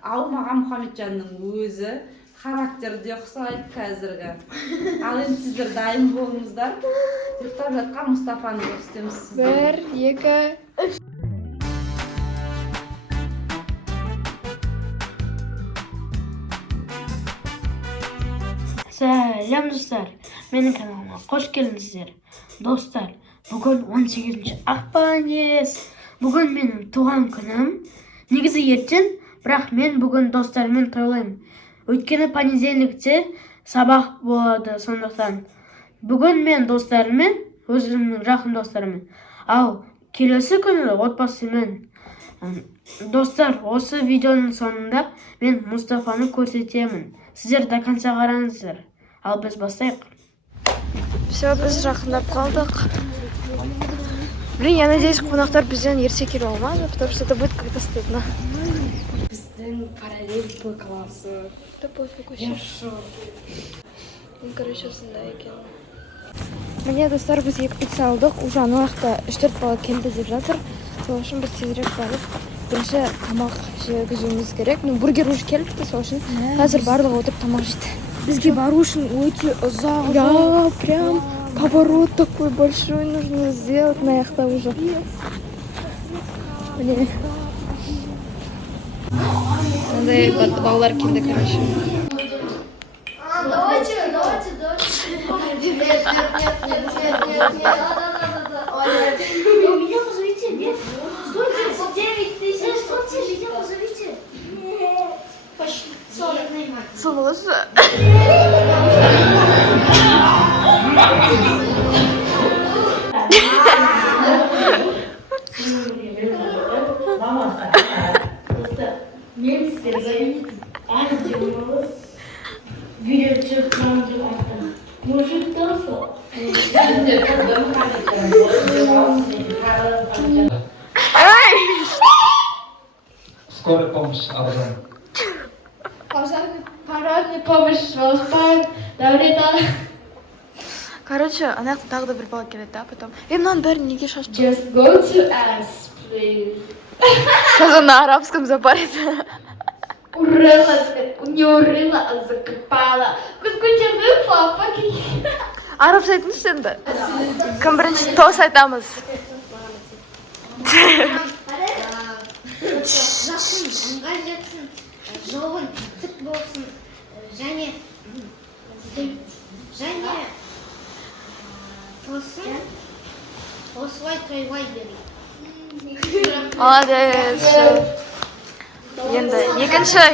Алмаған Мұхамеджанның өзі характерде ұқсайды қазіргі. Ал енді сіздер дайын болыңыздар. Ұйықтап жатқан Мұстафаны көрсетеміз сіздерге. 1, 2, 3. Сәлем достар, менің каналыма қош келдіңіздер. Достар, бүгін 18 ақпан ес. Бүгін менің туған күнім. Негізі ертең, бірақ мен бүгін достармен тойлаймын. Өйткені понедельникте сабақ болады, сондықтан. Бүгін мен достармен, өзімнің жақын достармен. Ал келесі күні отбасымен. Достар, осы видеоның соңында мен Мұстафаны көрсетемін. Сіздер до конца қараңыздар. Ал біз бастайық. Все, біз жақындап қалдық. Блин, я надеюсь, қонақтар бізден ерте келіп алмады, потому что это будет как-то стыдно. Біздің параллель Б классы. Да пофиг Я вообще. в шоке. Короче, осындай екен. Міне достар, біз екі пицца алдық. Уже ана жақта 3-4 бала келді деп жатыр. Сол үшін біз тезірек барып, бірінші тамақ жегізуіміз керек. Ну, бургер уже келіпті, сол үшін қазір барлығы отырып тамақ жейді. Бізге бару үшін өте ұзақ. Я, прям поворот такой большой нужно сделать на жақта уже. Міне. Ондай балалар келді, короче. Давайте. Нет. Меня позовите, нет. Стойте, 9 тысяч. Стойте, меня позовите. Нет. Пошли. 40 наймать. Сложно. Мен сіздерге әңгімелі видео түсіремін деп айттым. Мужик дұрысы. Скорая помощь обожаем. Пожарный помощь, Волоспай, Давлета. Короче, ана жақта тағы да бір бала келеді, да, потом. Мынаның бәрін неге шашты? Just go to us, please. Сейчас он на арабском запарит. Не урыла, а закопала. Күн-күнде папа. Арабша айтыңызшы енді. Кім бірінші тост айтамыз? Жақын ыңғай жетсін, жолын тік болсын, және тосын осылай тойлай берейік. Молодец. Енді екінші.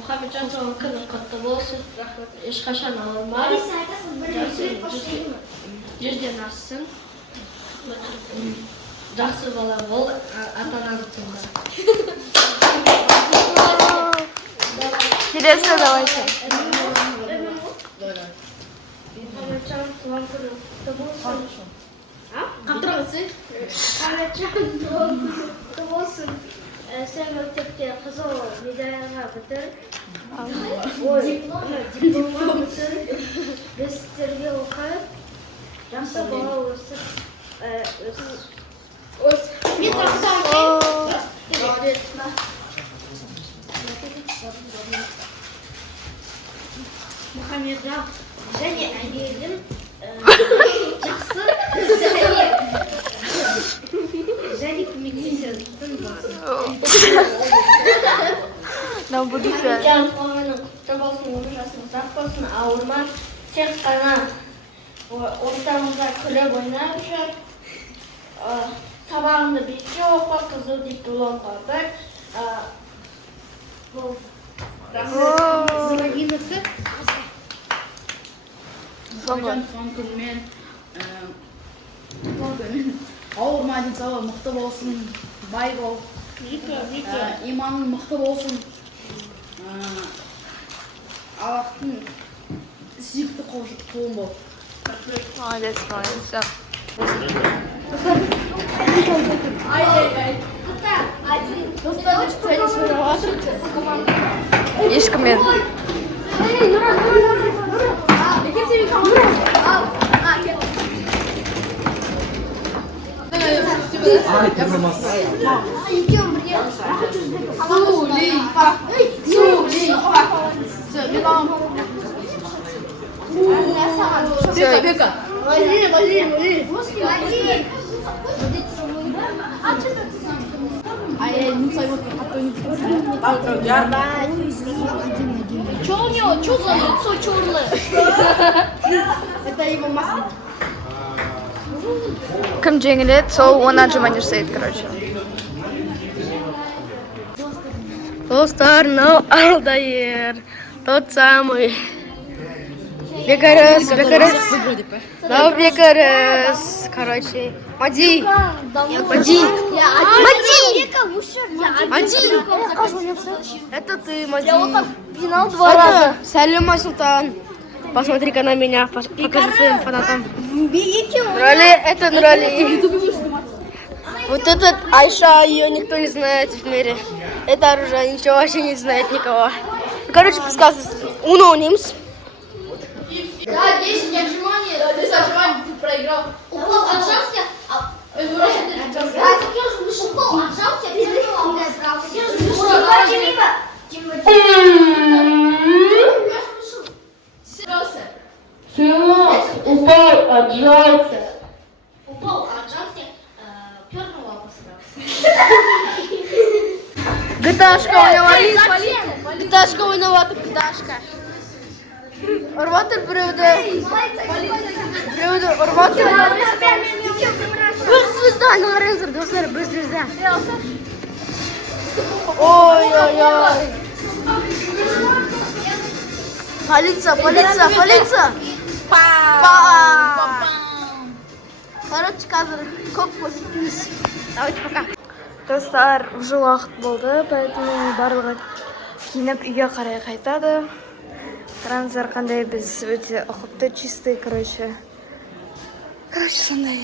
Мұхамеджан соған күні құтты болсын. Ешқашан алынма. Жүзден ассың. Жақсы бала бол, ата-ананы тыңда. Келесі, давайте. Мұхамеджан туған күні құтты болсын. Мұхамеджан туған күні құтты болсын. Сен мектепте қызыл медальға бітір. Дипломға бітір. Бестерге оқып, жақсы бала өсіп. Мен Мұхамеджан және әйелім жақсы және көмектесетін бар. Нам будущее. Мұхамеджан қуаның құтты болсын, өмір жасың ұзақ болсын, ауырма. Тек қана ортамызда күліп ойнап жүр. Сабағыңды бетке оқы, қызыл дипломға бір. Бұл Зурагиновты. Мұхамеджан туған күнімен ауырма, денсаулығы мықты болсын, бай бол. Иманың мықты болсын. Аллахтың сүйікті құлын бол. Молодец. Все. Ешкіммен. Ай, кірмемас. Екеуін бірге Чё у него? Чё за лицо черное? Это его маска. Кім жеңіледі, сол оны отжимать жасайды, короче. Достар, мынау Алдайыр. Тот самый. Бекарыс. Мынау Бекарыс. Короче, Мади. Это ты, Мади. Я вот так пинал 2 раза. Салима Султан. Посмотри-ка на меня, покажи своим фанатам. Бегите. Нурали, это Нурали. Вот этот Айша, ее никто не знает в мире. Это оружие, ничего вообще не знает никого. Короче, подсказывай. Uno Нимс. Да, 10 отжиманий. 10 отжиманий ты проиграл. Упал, отжался. Упал, отжался. Упал, отжался. Упал, отжался. Пернула Гташка виновата. Гташка виновата, Гташка. Орватыр біреуді. Орватыр. Бір звезда, аңғарыңыздар, достар, бір звезда. Ой. Полиция. Короче, қазір көп позитивіз. Давайте пока. Достар, уже уақыт болды, поэтому барлығы киініп үйге қарай қайтады. Қараңыздар қандай біз өте ұқыпты, чистый, короче, сондай.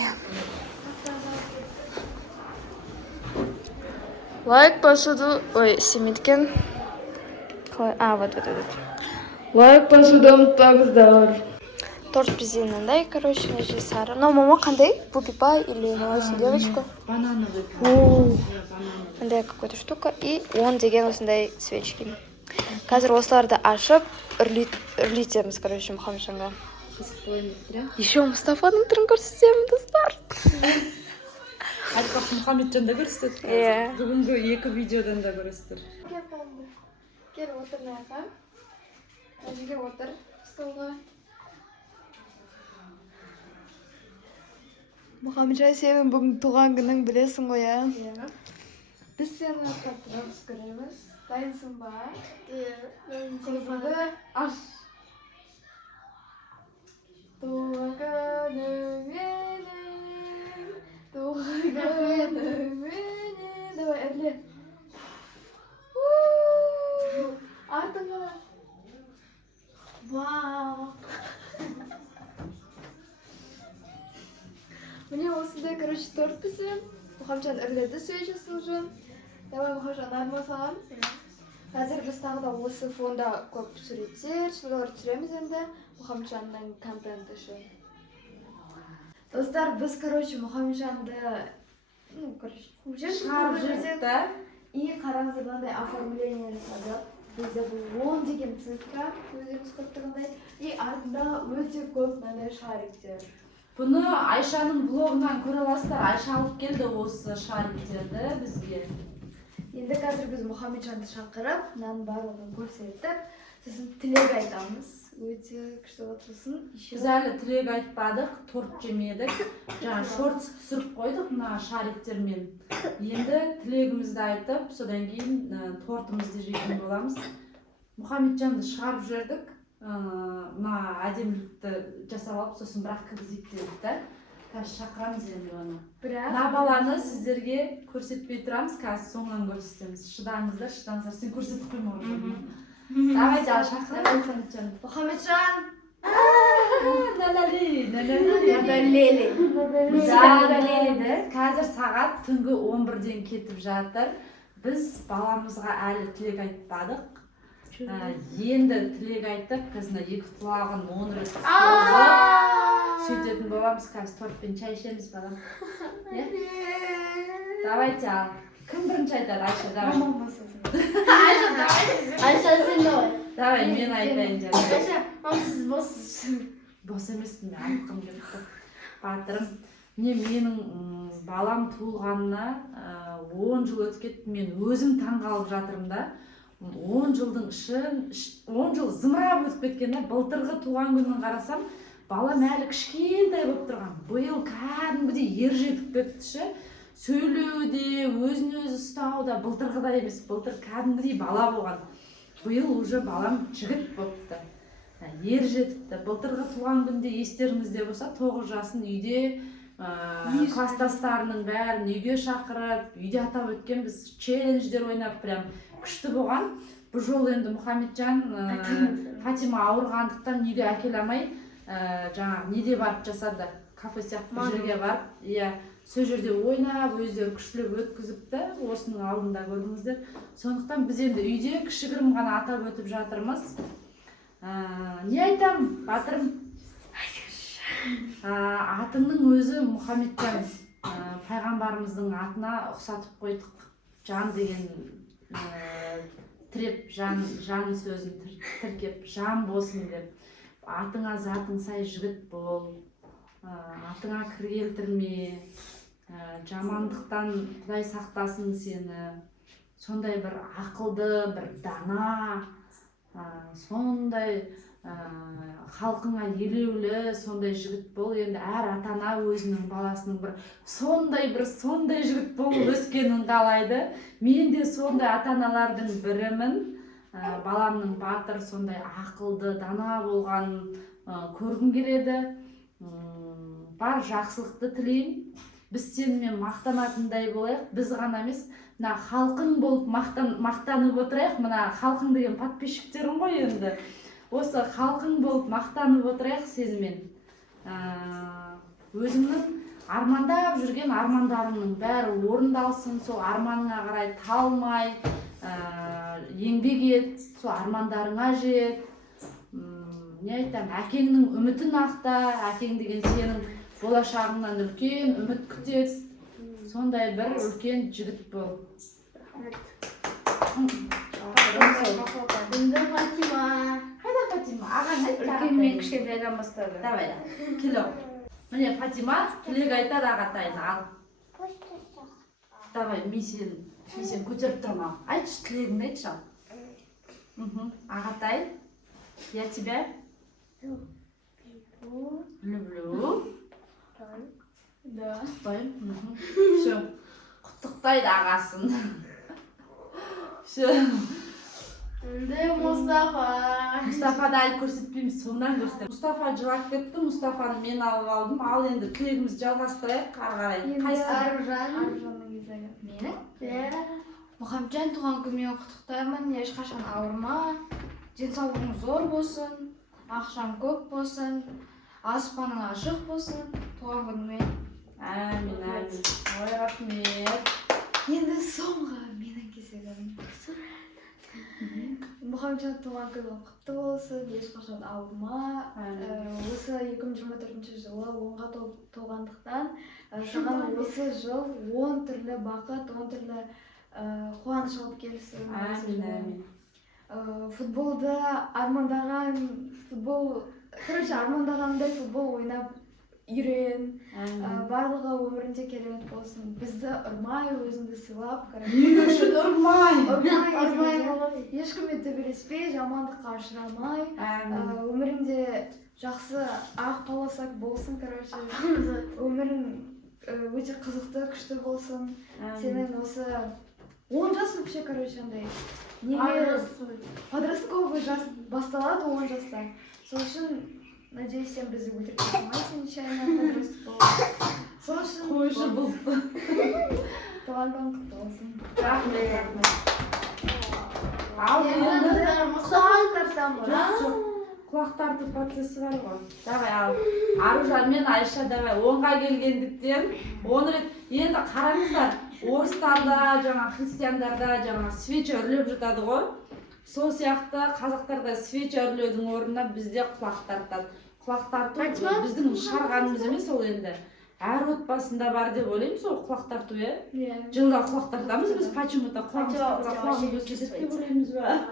Лайк басуды, ой, семеткен. Вот. Лайк басуды ұмытпаңыздар. Торт бізде мынандай, короче, неше сары. Но мама қандай? Пупи-пай или молочная девочка? Банановый. Мындай какой-то штука. И он деген осындай свечки. Қазір осыларды ашып, үрлетеміз, короче, Мұхамеджанға. Еще Мұстафаның түрін көрсетемін, достар. Айтпақ Мұхамеджан да көрсетеді. Иә. Бүгінгі 2 видеодан да көрсетір. Кел отыр мынақа. Әжеге отыр столға. Мұхамеджан, сенің бүгін туған күнің білесің ғой, иә? Біз сені қатырыз көреміз. Дайынсың ба? Көзіңді аш. Туған күнің менің, туған күнің менің. Давай, әрле. Артың қара. Вау. Мне осындай, короче, торт пісірім. Мұхамеджан үрледі свечесін жүн. Давай, Мұхамеджан, армасаған. Қазір біз тағы да осы фонда көп суреттер, шылғалар түсіреміз енді Мұхамеджанның контенті үшін. Достар, біз, короче, Мұхамеджанды Шығарып жүрдік та. И қараңыздар мынандай оформление жасадық. Бізде бұл 10 деген цифра, өздеріңіз көріп тұрғандай. И артында өте көп мынандай шариктер. Бұны Айшаның блогынан көре аласыздар. Айша алып келді осы шариктерді бізге. Енді қазір біз Мұхамеджанды шақырып, мынаның барлығын көрсетіп, сосын тілек айтамыз. Өте күшті отырсын. Біз әлі тілек айтпадық, торт жемедік. Жаңа шортс түсіріп қойдық мына шариктермен. Енді тілегімізді айтып, содан кейін тортымызды жейтін боламыз. Мұхамеджанды шығарып жүрдік. Мына әдемілікті жасап алып, сосын бірақ кіргізейік дедік та. Қазір шақырамыз енді оны. Мына баланы сіздерге көрсетпей тұрамыз, қазір соңынан көрсетеміз. Шыдаңыздар, сен көрсетіп қойма ғой. Давайте, шақырайық Мұхамеджанды. Мұхамеджан! Нәләлі. Қазір сағат түнгі 11-ден кетіп жатыр. Біз баламызға әлі тілек айтпадық. Енді тілек айтып, қазір 2 құлағын 10 рет созып сөйтетін боламыз. Қазір тортпен чай ішеміз балам. Давайте ал. Кім бірінші айтады? Айша, давай. Мамам басасың. Айша, сен давай. Давай, мен айтайын жаңа. Айша, сіз боссыз. Бос емеспін, мен айтқым келіп тұр. Батырым, менің балам туылғанына 10 жыл өтіп кетті, мен өзім таңғалып жатырмын да. 10 жылдың 10 жыл зымырап өтіп кеткен, былтырғы туған күнін қарасам, балам әлі кішкентай болып тұрған. Биыл кәдімгідей ер жетіп кетті. Сөйлеуде, өзін-өзі ұстауда былтырғыдай емес, былтыр кәдімгідей бала болған. Биыл уже балам жігіт болыпты. Ер жетіпті. Былтырғы туған күнде естеріңізде болса, 9 жасын үйде класстастарының бәрін үйге шақырып, үйде атап өткен, біз челлендждер ойнап, прям күшті болған. Бұл жол енді Мұхамеджан Фатима ауырғандықтан үйге әкеле алмай, жаңағы неде барып жасады, кафе сияқты жерге барып, иә, сол жерде ойнап, өздері күштілеп өткізіпті. Осының алдында көрдіңіздер. Сондықтан біз енді үйде кішігірім ғана атап өтіп жатырмыз. Не айтам, батырым? Атыңның өзі Мұхамеджан пайғамбарымыздың атына ұқсатып қойдық. Жан деген тіреп, жан сөзін тіркеп, жан болсын деп. Атыңа затың сай жігіт бол, атыңа кір келтірме, жамандықтан Құдай сақтасын сені. Сондай бір ақылды, бір дана, сондай халқыңа елеулі, сондай жігіт бол. Енді әр ата-ана өзінің баласының сондай жігіт болып өскенін қалайды. Мен де сондай ата-аналардың бірімін. Баламның батыр, сондай ақылды, дана болғанын көргім келеді. Бар жақсылықты тілеймін. Біз сенімен мақтанатындай болайық. Біз ғана емес, мына халқың болып мақтанып отырайық. Мына халқың деген подписчиктерім ғой енді. Осы халқың болып мақтанып отырайық сенімен. Өзіңнің армандап жүрген армандарыңның бәрі орындалсын. Сол арманыңа қарай талмай, еңбек ет, сол армандарыңа жет. Не айтам, әкеңнің үмітін ақта, әкең деген сенің болашағыңнан үлкен үміт күтеді. Сондай бір үлкен жігіт бол. Енді Фатима. Қайда Фатима? Ағаң айтты. Үлкен мен кішкентайдан бастады. Давай, келу. Міне Фатима тілек айтады ағатайын, ал. Давай, мен сен көтеріп тұрмам. Айтшы, тілегіңді айтшы. Ағатай, я тебя люблю. Да. Все, құттықтайды ағасын. Все. Енді Мұстафа. Мұстафады әлі көрсетпейміз, соңынан көрсетеміз. Мұстафа жылап кетті, Мұстафаны мен алып алдым. Ал енді тілегімізді жалғастырайық, ары қарай. Аружанның кезегі. Менің? Мұхамеджан туған күнмен құттықтаймын. Ешқашан ауырма. Денсаулығың зор болсын. Ақшаң көп болсын. Аспаның ашық болсын. Туған күнмен. Әмин, әмин. Ой, рахмет. Енді соңғы менің кезегім. Мұхамеджан туған күні құтты болсын. Ешқашан ауырма. Осы 2024 жылы 10-ға толғандықтан саған осы жыл 10 түрлі бақыт, 10 түрлі қуаныш алып келсін. Әмин, әмин. Футболды армандағандай футбол ойнап үйрен. Барлығы өмірінде керемет болсын. Бізді ұрмай, өзіңді сыйлап. Мен үшін ұрмай. Ешкіммен төбелеспей, жамандыққа ұшырамай. Өмірінде жақсы ақ полосак болсын, өмірің өте қызықты, күшті болсын. Сенің осы 10 жас вообще, андай. Неге подростковый жас басталады 10 жаста. Сол үшін, надеюсь, сен бізді өлтіріп кетмейсің, нечаянно подросток. Сол үшін Қойшы бұл. туған күн құтты болсын. Рахмет. Ал енді құлақ тарту процесі бар ғой. Давай, ал. Аружан мен Айша, давай, 10-ға келгендіктен 10 рет. Енді қараңыздар, орыстарда, жаңа христиандарда, жаңа свеча үрлеп жатады ғой. Сол сияқты қазақтарда свеча үрлеудің орнына бізде құлақ тартады. Құлақ тарту біздің шығарғанымыз емес ол енді. әр отбасында бар деп ойлаймын сол құлақ тарту, иә? Иә. Жылда құлақ тартамыз біз почему-то құлағымыз өскесек деп ойлаймыз ба?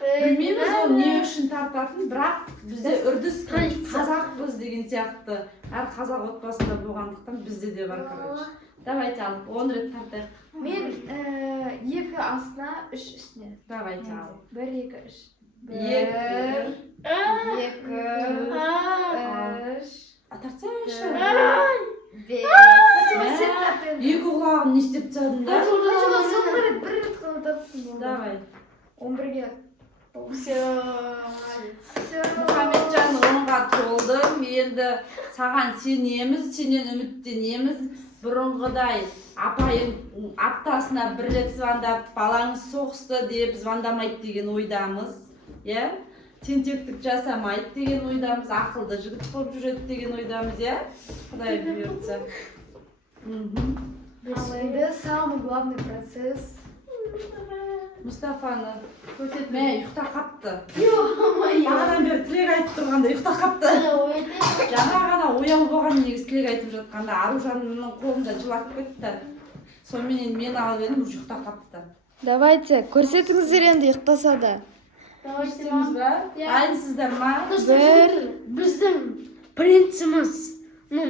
Білмейміз ол не үшін тартатын, бірақ бізде үрдіс қазақпыз деген сияқты. Әр қазақ отбасында болғандықтан бізде де бар, короче. Давайте ал, 10 рет тартайық. Мен 2 астына 3 үстіне. Давайте ал. 1, 2, 3. 2 3 тартсайшы. 5. Екі құлағын не істеп тастадың да? Bir rет қана татсын. Давай. 11-ге. Все. Мұхамеджан 10-ға толдым. Енді саған сенеміз, сенен үміттенеміз. Бұрынғыдай апайым аптасына 1 рет звондап, балаңыз соғысты деп звондамайды деген ойдамыз. Иә? Тентектік жасамайды деген ойдамыз, ақылды жігіт болып жүреді деген ойдамыз, иә? Құдай бұйыртса. Ал енді самый главный процесс. Мұстафаны мә ұйықта қапты. Бағадан бері тілек айтып тұрғанда ұйықта қапты. Жаңа ғана ояу болған негіз тілек айтып жатқанда Аружанның қолында жылап кетті. Сонымен мен алып едім, ұйықта қапты. Давайте, көрсетіңіздер енді ұйықтаса да. Істейміз ба? Дайынсыздар ма? Біздің принціміз. Мен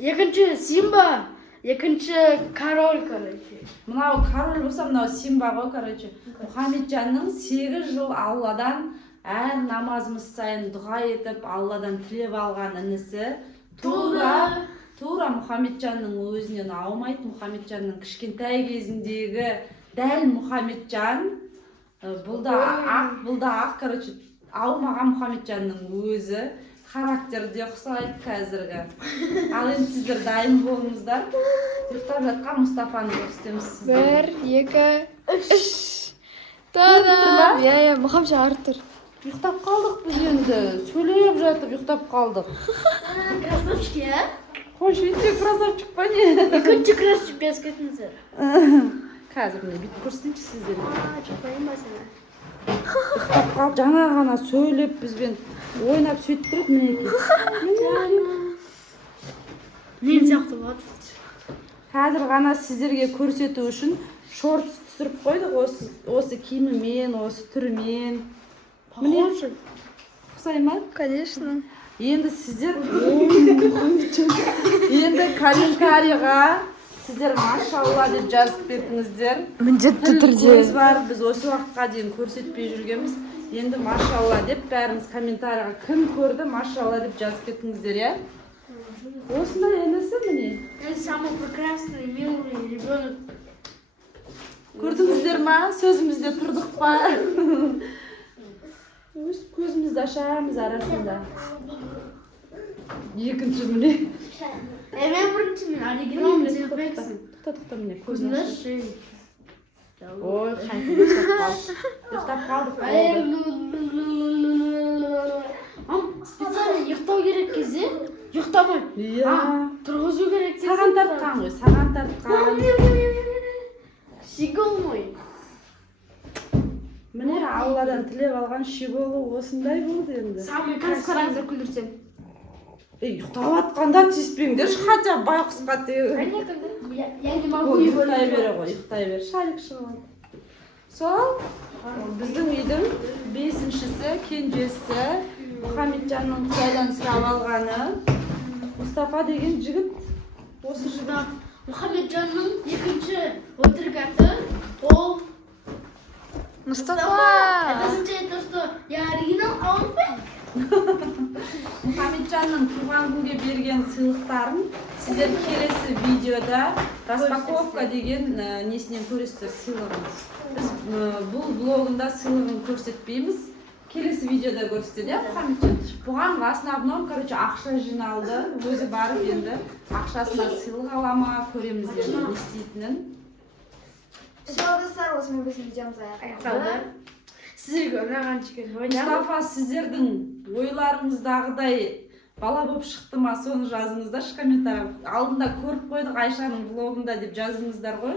екінші Симба, екінші король, короче. Мынау король болса, мынау Симба ғой, короче. Мұхамеджанның 8 жыл Алладан әр намазымыз сайын дұға етіп, Алладан тілеп алған інісі. Тура Мұхамеджанның өзінен аумайды. Мұхамеджанның кішкентай кезіндегі дәл Мұхамеджан. Бұл да ақ, короче, аумаған Мұхамеджанның өзі. Характерде ұқсайды қазіргі. Ал енді сіздер дайын болыңыздар. Ұйықтап жатқан Мұстафаны көрсетеміз сіздер. 1, 2, 3. Та-дам! Иә, мұхам шығарып тұр. Ұйықтап қалдық біз енді. Сөйлеп жатып ұйықтап қалдық. Красавчики, а? Қойш, енді красавчик па не? Екінші красавчик без кетіңіздер. Қазір міне бүйтіп көрсетейінші сіздер. Чапайын ба сені? Ұйықтап қалып, жаңа ғана сөйлеп бізбен ойнап сөйтіп тұрып мінекей. Мен сияқты болады. Қазір ғана сіздерге көрсету үшін шорт түсіріп қойдық. Осы киімімен, осы түрімен. Похоже. Ұқсай ма? Конечно. Енді сіздер енді комментарийға сіздер машалла деп жазып кетіңіздер. Міндетті түрде. Көз бар, біз осы уақытқа дейін көрсетпей жүргенбіз. Енді машалла деп бәріңіз комментарийға кім көрді, машалла деп жазып кетіңіздер, иә? Осындай інісі міне. Это самый прекрасный, милый ребенок. Көрдіңіздер ма? Сөзімізде тұрдық па? Өз көзімізді ашамыз арасында. Екінші міне. Мен біріншімін, оригинал сен бексің. Тоқта міне Көзіңді көзін шей. Ой, қайтып ұйықтап қалдық. Специально ұйықтау керек кезде ұйықтамай. Иә. Тұрғызу керек. Саған тартқан ғой, саған тартқан. Шиголмой. Міне Алладан тілеп алған шиголы осындай болды енді. Самый красивый күлдірсем. Ұйықтап атқанда тиіспеңдерші, хотя байқұсқа теу. Я не могу его Ұйықтай бере ғой, ұйықтай бер, шарик шығып. Сол, біздің үйдің 5-шісі, кенжесі, Мұхамеджанның Құдайдан сұрап алғаны. Мұстафа деген жігіт. Осы Осыда Мұхамеджанның екінші өтірік аты ол Мұстафа! Это означает то, что я оригинал, а он фейк. Мұхамеджанның туған күнге берген сыйлықтарын сіздер келесі видеода распаковка деген несінен көресіздер сыйлығын. Біз бұл блогында сыйлығын көрсетпейміз. Келесі видеода көрсетеді, Мұхамеджан. Бұған в основном, короче, ақша жиналды. Өзі барып енді ақшасына сыйлық алама, көреміз енді не істейтінін. Все, достар, осымен біздің видеомыз аяқталды. Сіздерге ұнаған екен ойнап. Мұстафа, сіздердің ойларыңыздағыдай бала болып шықты ма, соны жазыңыздаршы комментария. Алдында көріп қойдық Айшаның блогында деп жазыңыздар ғой.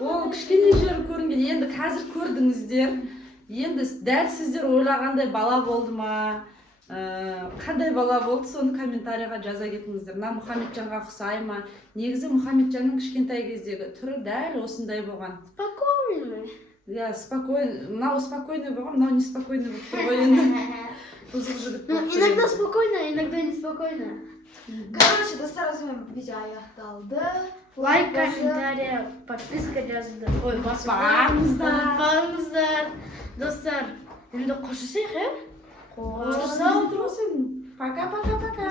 Ол кішкене жері көрінген. Енді қазір көрдіңіздер. Енді дәл сіздер ойлағандай бала болды ма? Қандай бала болды, соны комментарийға жаза кетіңіздер. Мына Мұхамеджанға ұқсай ма? Негізі Мұхамеджанның кішкентай кездегі түрі дәл осындай болған. Спокойный. Я спокойный, мынау спокойный болған, мынау неспокойный болып тұр ғой енді. Қызық жігіт болып тұр Иногда енді. спокойно, иногда неспокойно. Короче, достар, осымен видео аяқталды. Лайк, комментарий, подписка жазды. Ой, Барыңыздар. Барыңыздар. Достар, енді қоштасайық, Қоштасып отырсың. Пока-пока-пока.